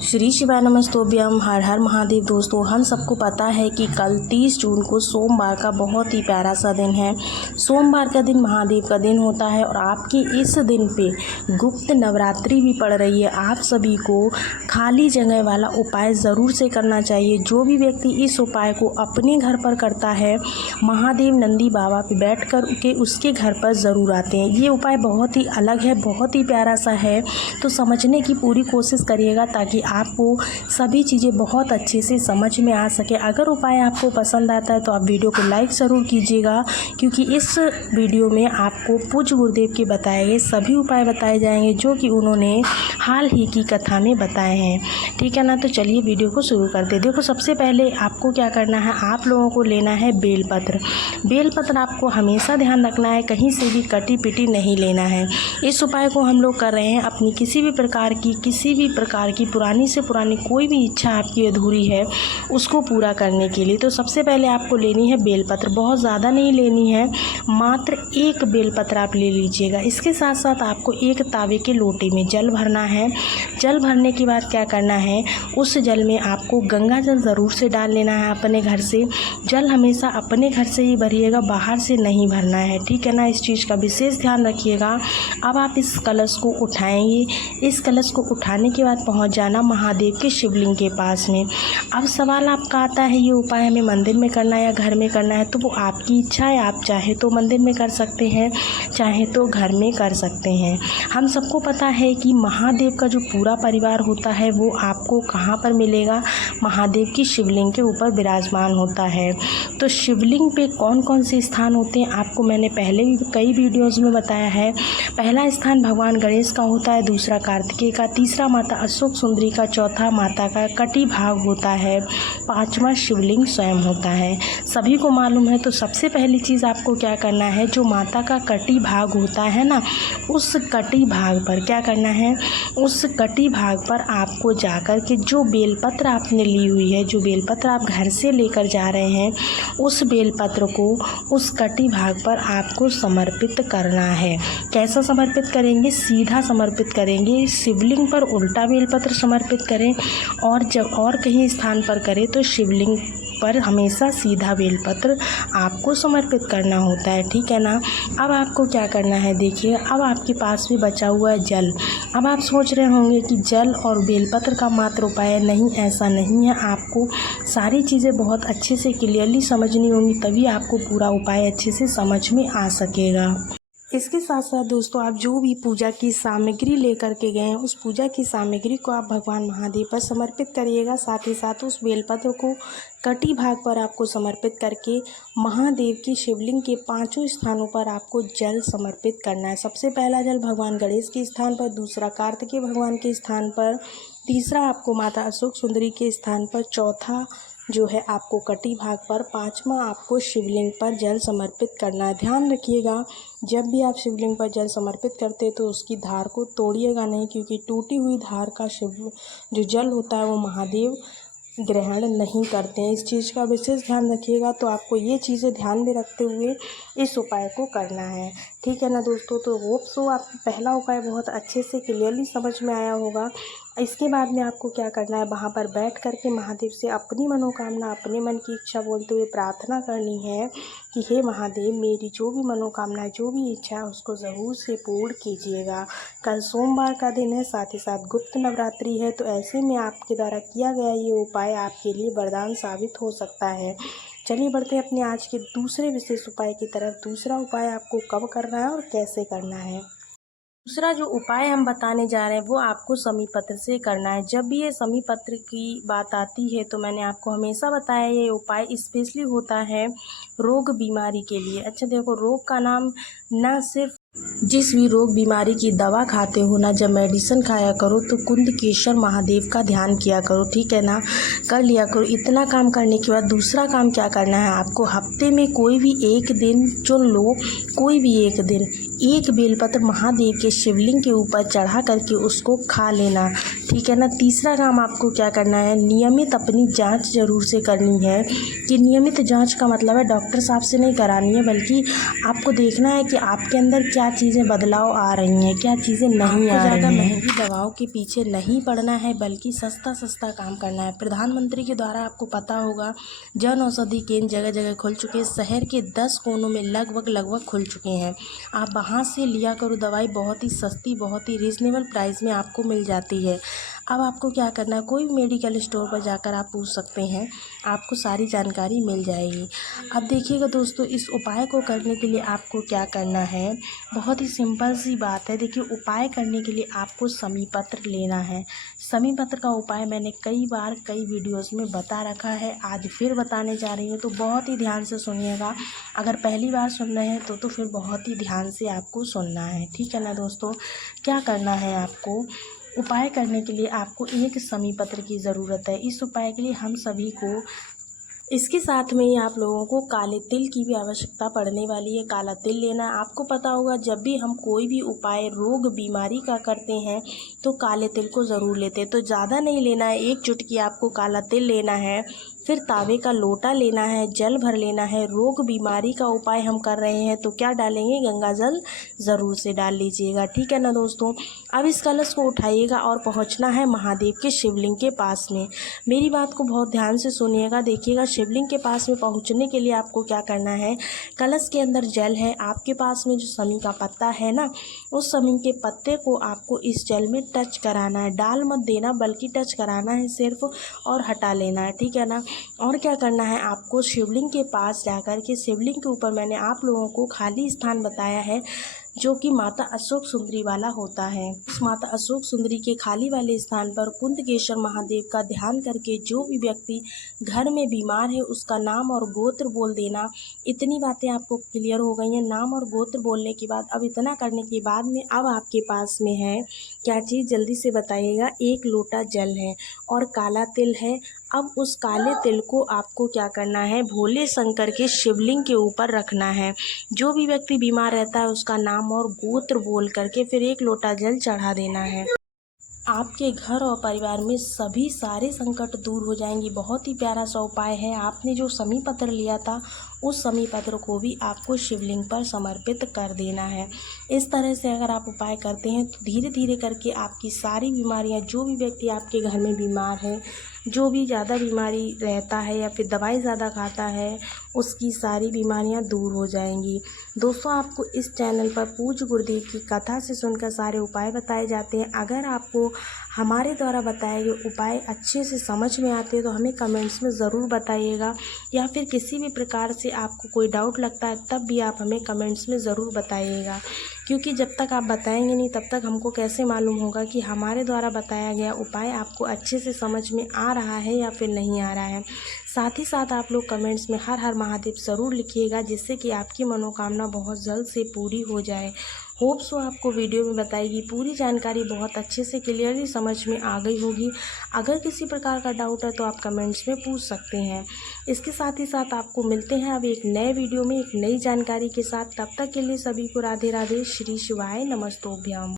श्री शिवाय नमस्तोभ्यम। हर हर महादेव। दोस्तों, हम सबको पता है कि कल 30 जून को सोमवार का बहुत ही प्यारा सा दिन है। सोमवार का दिन महादेव का दिन होता है और आपके इस दिन पे गुप्त नवरात्रि भी पड़ रही है। आप सभी को खाली जगह वाला उपाय ज़रूर से करना चाहिए। जो भी व्यक्ति इस उपाय को अपने घर पर करता है, महादेव नंदी बाबा पे बैठ कर के उसके घर पर ज़रूर आते हैं। ये उपाय बहुत ही अलग है, बहुत ही प्यारा सा है, तो समझने की पूरी कोशिश करिएगा ताकि आपको सभी चीज़ें बहुत अच्छे से समझ में आ सके। अगर उपाय आपको पसंद आता है तो आप वीडियो को लाइक ज़रूर कीजिएगा, क्योंकि इस वीडियो में आपको पूज्य गुरुदेव के बताए गए सभी उपाय बताए जाएंगे जो कि उन्होंने हाल ही की कथा में बताए हैं। ठीक है ना, तो चलिए वीडियो को शुरू करते हैं। देखो, सबसे पहले आपको क्या करना है, आप लोगों को लेना है बेलपत्र। बेलपत्र आपको हमेशा ध्यान रखना है, कहीं से भी कटी पिटी नहीं लेना है। इस उपाय को हम लोग कर रहे हैं अपनी किसी भी प्रकार की पुरानी से पुरानी कोई भी इच्छा आपकी अधूरी है उसको पूरा करने के लिए। तो सबसे पहले आपको लेनी है बेलपत्र। बहुत ज़्यादा नहीं लेनी है, मात्र एक बेलपत्र आप ले लीजिएगा। इसके साथ साथ आपको एक तावे के लोटे में जल भरना है। जल भरने के बाद क्या करना है, उस जल में आपको गंगा जल ज़रूर से डाल लेना है अपने घर से। जल हमेशा अपने घर से ही भरिएगा, बाहर से नहीं भरना है। ठीक है ना, इस चीज़ का विशेष ध्यान रखिएगा। अब आप इस कलश को उठाएंगे। इस कलश को उठाने के बाद पहुंच जाना महादेव के शिवलिंग के पास में। अब सवाल आपका आता है, ये उपाय हमें मंदिर में करना है या घर में करना है? तो वो आपकी इच्छा है, आप चाहे तो मंदिर में कर सकते हैं, चाहे तो घर में कर सकते हैं। हम सबको पता है कि महादेव का जो पूरा परिवार होता है वो आपको कहाँ पर मिलेगा, महादेव की शिवलिंग के ऊपर विराजमान होता है। तो शिवलिंग पे कौन कौन से स्थान होते हैं आपको मैंने पहले भी कई वीडियोस में बताया है। पहला स्थान भगवान गणेश का होता है, दूसरा कार्तिकेय का, तीसरा माता अशोक सुंदरी का, चौथा माता का कटी भाग होता है, पांचवा शिवलिंग स्वयं होता है। सभी को मालूम है। तो सबसे पहली चीज़ आपको क्या करना है, जो माता का कटी भाग होता है ना, उस कटी भाग पर क्या करना है, उस कटी भाग पर आपको जाकर के जो बेलपत्र आपने ली हुई है, जो बेलपत्र आप घर से लेकर जा रहे हैं, उस बेलपत्र को उस कटी भाग पर आपको समर्पित करना है। कैसा समर्पित करेंगे, सीधा समर्पित करेंगे। शिवलिंग पर उल्टा बेलपत्र समर्पित करें, और जब और कहीं स्थान पर करें तो शिवलिंग पर हमेशा सीधा बेलपत्र आपको समर्पित करना होता है। ठीक है ना। अब आपको क्या करना है, देखिए, अब आपके पास भी बचा हुआ है जल। अब आप सोच रहे होंगे कि जल और बेलपत्र का मात्र उपाय नहीं, ऐसा नहीं है। आपको सारी चीज़ें बहुत अच्छे से क्लियरली समझनी होंगी, तभी आपको पूरा उपाय अच्छे से समझ में आ सकेगा। इसके साथ साथ दोस्तों, आप जो भी पूजा की सामग्री लेकर के गए हैं, उस पूजा की सामग्री को आप भगवान महादेव पर समर्पित करिएगा। साथ ही साथ उस बेलपत्र को कटी भाग पर आपको समर्पित करके महादेव की शिवलिंग के 5 स्थानों पर आपको जल समर्पित करना है। सबसे पहला जल भगवान गणेश के स्थान पर, दूसरा कार्तिकेय भगवान के स्थान पर, तीसरा आपको माता अशोक सुंदरी के स्थान पर, चौथा जो है आपको कटी भाग पर, पांचवा आपको शिवलिंग पर जल समर्पित करना है। ध्यान रखिएगा, जब भी आप शिवलिंग पर जल समर्पित करते हैं तो उसकी धार को तोड़िएगा नहीं, क्योंकि टूटी हुई धार का शिव जो जल होता है वो महादेव ग्रहण नहीं करते हैं। इस चीज़ का विशेष ध्यान रखिएगा। तो आपको ये चीज़ें ध्यान में रखते हुए इस उपाय को करना है। ठीक है ना दोस्तों। तो होप सो आपको पहला उपाय बहुत अच्छे से क्लियरली समझ में आया होगा। इसके बाद में आपको क्या करना है, वहाँ पर बैठ करके महादेव से अपनी मनोकामना, अपने मन की इच्छा बोलते हुए प्रार्थना करनी है कि हे महादेव, मेरी जो भी मनोकामना है, जो भी इच्छा है, उसको ज़रूर से पूर्ण कीजिएगा। कल सोमवार का दिन है, साथ ही साथ गुप्त नवरात्रि है, तो ऐसे में आपके द्वारा किया गया ये उपाय आपके लिए वरदान साबित हो सकता है। चलिए बढ़ते हैं अपने आज के दूसरे विशेष उपाय की तरफ। दूसरा उपाय आपको कब करना है और कैसे करना है। दूसरा जो उपाय हम बताने जा रहे हैं वो आपको शमी पत्र से करना है। जब भी ये शमी पत्र की बात आती है तो मैंने आपको हमेशा बताया ये उपाय स्पेशली होता है रोग बीमारी के लिए। अच्छा देखो, रोग का नाम ना सिर्फ जिस भी रोग बीमारी की दवा खाते हो ना, जब मेडिसिन खाया करो तो कुंदकेश्वर महादेव का ध्यान किया करो। ठीक है ना, कर लिया करो। इतना काम करने के बाद दूसरा काम क्या करना है, आपको हफ्ते में कोई भी एक दिन चुन लो, कोई भी एक दिन एक बेलपत्र महादेव के शिवलिंग के ऊपर चढ़ा करके उसको खा लेना, ठीक है ना। तीसरा काम आपको क्या करना है, नियमित अपनी जांच ज़रूर से करनी है। कि नियमित जांच का मतलब है डॉक्टर साहब से नहीं करानी है, बल्कि आपको देखना है कि आपके अंदर क्या चीज़ें बदलाव आ रही हैं, क्या चीज़ें नहीं आ रही हैं। ज़्यादा महंगी दवाओं के पीछे नहीं पड़ना है, बल्कि सस्ता सस्ता काम करना है। प्रधानमंत्री के द्वारा आपको पता होगा जन औषधि केंद्र जगह जगह खुल चुके हैं। शहर के 10 कोनों में लगभग खुल चुके हैं। आप वहाँ से लिया करो दवाई, बहुत ही सस्ती, बहुत ही रीज़नेबल प्राइस में आपको मिल जाती है। अब आपको क्या करना है, कोई भी मेडिकल स्टोर पर जाकर आप पूछ सकते हैं, आपको सारी जानकारी मिल जाएगी। अब देखिएगा दोस्तों, इस उपाय को करने के लिए आपको क्या करना है, बहुत ही सिंपल सी बात है। देखिए, उपाय करने के लिए आपको समी पत्र लेना है। समी पत्र का उपाय मैंने कई बार कई वीडियोस में बता रखा है, आज फिर बताने जा रही हूँ, तो बहुत ही ध्यान से सुनिएगा। अगर पहली बार सुन रहे हैं तो फिर बहुत ही ध्यान से आपको सुनना है, ठीक है ना दोस्तों। क्या करना है आपको, उपाय करने के लिए आपको एक समी पत्र की ज़रूरत है। इस उपाय के लिए हम सभी को, इसके साथ में ही आप लोगों को काले तिल की भी आवश्यकता पड़ने वाली है। काला तिल लेना है। आपको पता होगा जब भी हम कोई भी उपाय रोग बीमारी का करते हैं तो काले तिल को ज़रूर लेते हैं। तो ज़्यादा नहीं लेना है, एक चुटकी आपको काला तिल लेना है, फिर तावे का लोटा लेना है, जल भर लेना है। रोग बीमारी का उपाय हम कर रहे हैं तो क्या डालेंगे, गंगा जल ज़रूर से डाल लीजिएगा, ठीक है ना दोस्तों। अब इस कलश को उठाइएगा और पहुंचना है महादेव के शिवलिंग के पास में। मेरी बात को बहुत ध्यान से सुनिएगा। देखिएगा, शिवलिंग के पास में पहुंचने के लिए आपको क्या करना है, कलश के अंदर जल है, आपके पास में जो समी का पत्ता है ना, उस समी के पत्ते को आपको इस जल में टच कराना है। डाल मत देना, बल्कि टच कराना है सिर्फ, और हटा लेना है, ठीक है ना। और क्या करना है, आपको शिवलिंग के पास जाकर के, शिवलिंग के ऊपर मैंने आप लोगों को खाली स्थान बताया है जो कि माता अशोक सुंदरी वाला होता है। इस माता अशोक सुंदरी के खाली वाले स्थान पर कुंदकेश्वर महादेव का ध्यान करके जो भी व्यक्ति घर में बीमार है उसका नाम और गोत्र बोल देना। इतनी बातें आपको क्लियर हो गई हैं। नाम और गोत्र बोलने के बाद, अब इतना करने के बाद में अब आपके पास में है क्या चीज़, जल्दी से बताइएगा। एक लोटा जल है और काला तिल है। अब उस काले तिल को आपको क्या करना है, भोले शंकर के शिवलिंग के ऊपर रखना है। जो भी व्यक्ति बीमार रहता है उसका नाम और गोत्र बोल करके फिर एक लोटा जल चढ़ा देना है। आपके घर और परिवार में सभी सारे संकट दूर हो जाएंगी। बहुत ही प्यारा सा उपाय है। आपने जो समी पत्र लिया था उस समी पत्र को भी आपको शिवलिंग पर समर्पित कर देना है। इस तरह से अगर आप उपाय करते हैं तो धीरे धीरे करके आपकी सारी बीमारियां, जो भी व्यक्ति आपके घर में बीमार है, जो भी ज़्यादा बीमारी रहता है या फिर दवाई ज़्यादा खाता है, उसकी सारी बीमारियां दूर हो जाएंगी। दोस्तों, आपको इस चैनल पर पूज्य गुरुदेव की कथा से सुनकर सारे उपाय बताए जाते हैं। अगर आपको हमारे द्वारा बताए गए उपाय अच्छे से समझ में आते हैं तो हमें कमेंट्स में ज़रूर बताइएगा, या फिर किसी भी प्रकार से आपको कोई डाउट लगता है तब भी आप हमें कमेंट्स में ज़रूर बताइएगा। क्योंकि जब तक आप बताएंगे नहीं तब तक हमको कैसे मालूम होगा कि हमारे द्वारा बताया गया उपाय आपको अच्छे से समझ में आ रहा है या फिर नहीं आ रहा है। साथ ही साथ आप लोग कमेंट्स में हर हर महादेव ज़रूर लिखिएगा, जिससे कि आपकी मनोकामना बहुत जल्द से पूरी हो जाए। होप सो आपको वीडियो में बताएगी पूरी जानकारी बहुत अच्छे से क्लियरली समझ में आ गई होगी। अगर किसी प्रकार का डाउट है तो आप कमेंट्स में पूछ सकते हैं। इसके साथ ही साथ आपको मिलते हैं अब एक नए वीडियो में एक नई जानकारी के साथ। तब तक के लिए सभी को राधे राधे, श्री शिवाय नमस्तोभ्याम।